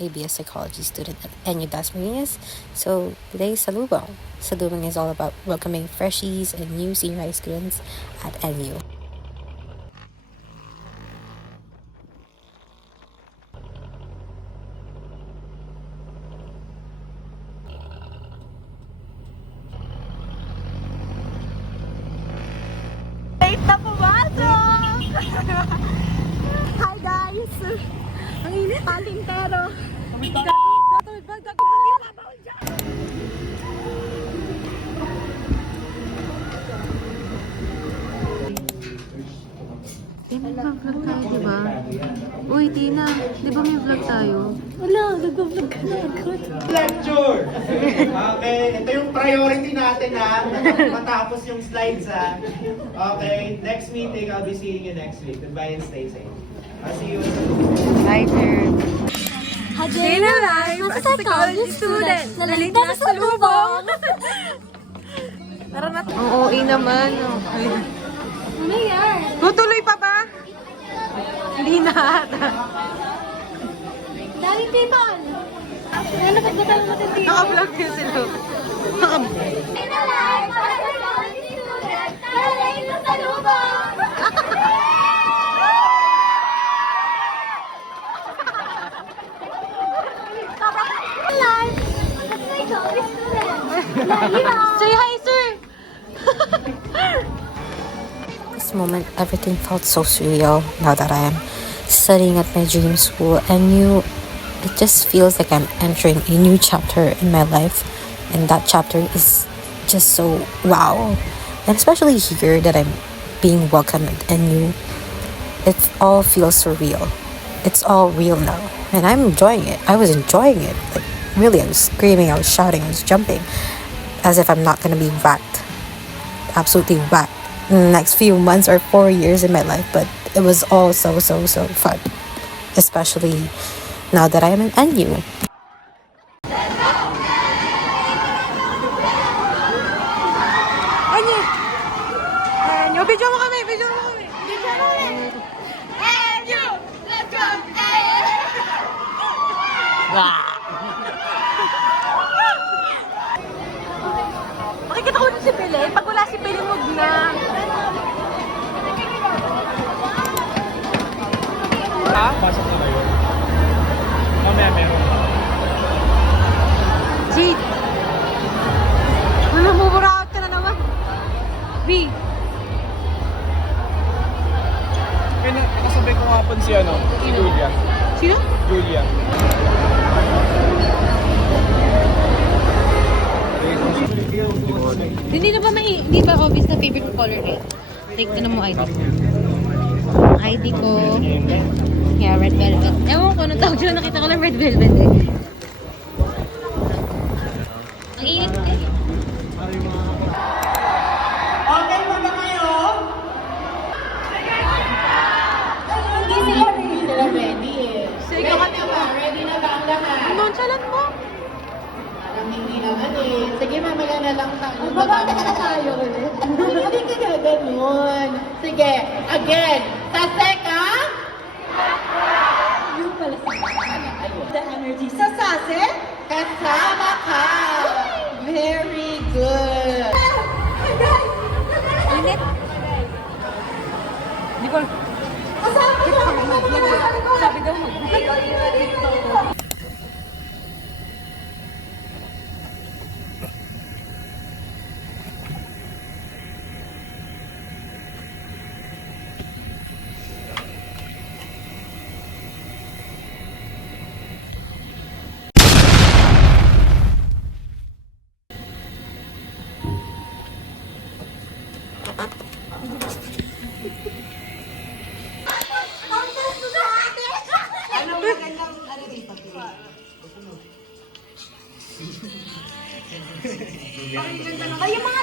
ABS Psychology student at NU Dasmariñas. So today's Salubong. Salubong is all about welcoming freshies and new senior high students at NU. Late na pumasok! Hi guys! Ang init ating pero. Mag-vlog tayo, diba? Uy, Tina, di ba may vlog tayo? Wala, nag-vlog ka na agad. Lecture! Okay, ito yung priority natin ha. Matapos yung slides ha. Okay, next meeting, I'll be seeing you next week. Goodbye and stay safe. I'll see you. Bye, sir. Day na life as a psychology student. Nalita na sa lubong. Tara na. Ang OA naman. Ano yan? Tutuloy pa ba? Hindi na ata. Daling titol. Ano pag tayo matitito? Naka-vlog yun sila. Day na life as a psychology student. Nalita sa lubong. Say hi, sir! This moment, everything felt so surreal now that I am studying at my dream school. NU, it just feels like I'm entering a new chapter in my life, and that chapter is just so wow. And especially here that I'm being welcomed at NU, it all feels surreal. It's all real now, and I'm enjoying it. I was enjoying it. Like really, I was screaming, I was shouting, I was jumping, as if I'm not gonna be whacked, absolutely whacked in the next few months or 4 years in my life. But it was all so fun, especially now that I am in NU. Anyo, video mo kami, video mo kami. Let's go! Makikita ko din si Pele. Pag wala si Pele, wag na. Ha? Pasok na kayo. Mamaya meron. Jade. Wala, mumuraot ka na naman. B. Kasabay ko nga si si Julia. Sino? Julia. Hindi ba obvious na favorite color red? Take na mo ID ko. ID ko. Yeah, red velvet. Ewan ko, anong tawag dyan. Nakita ko lang red velvet eh. Ang init eh. Okay pa ba kayo? Hindi sila ready eh. Sige, kami mo. Ready na ba ang lahat? Nonchalant mo. Parang hindi naman eh. Sige, mamaya na lang tayo. Babanda ka na tayo ulit. Hindi ka gaganon. Sige, again. Sa second. Yung pala sa ayun. The energy. Sa sase. Kasama ka. Very good. Init. Di ko. Sabi daw mo. Ay, yung mga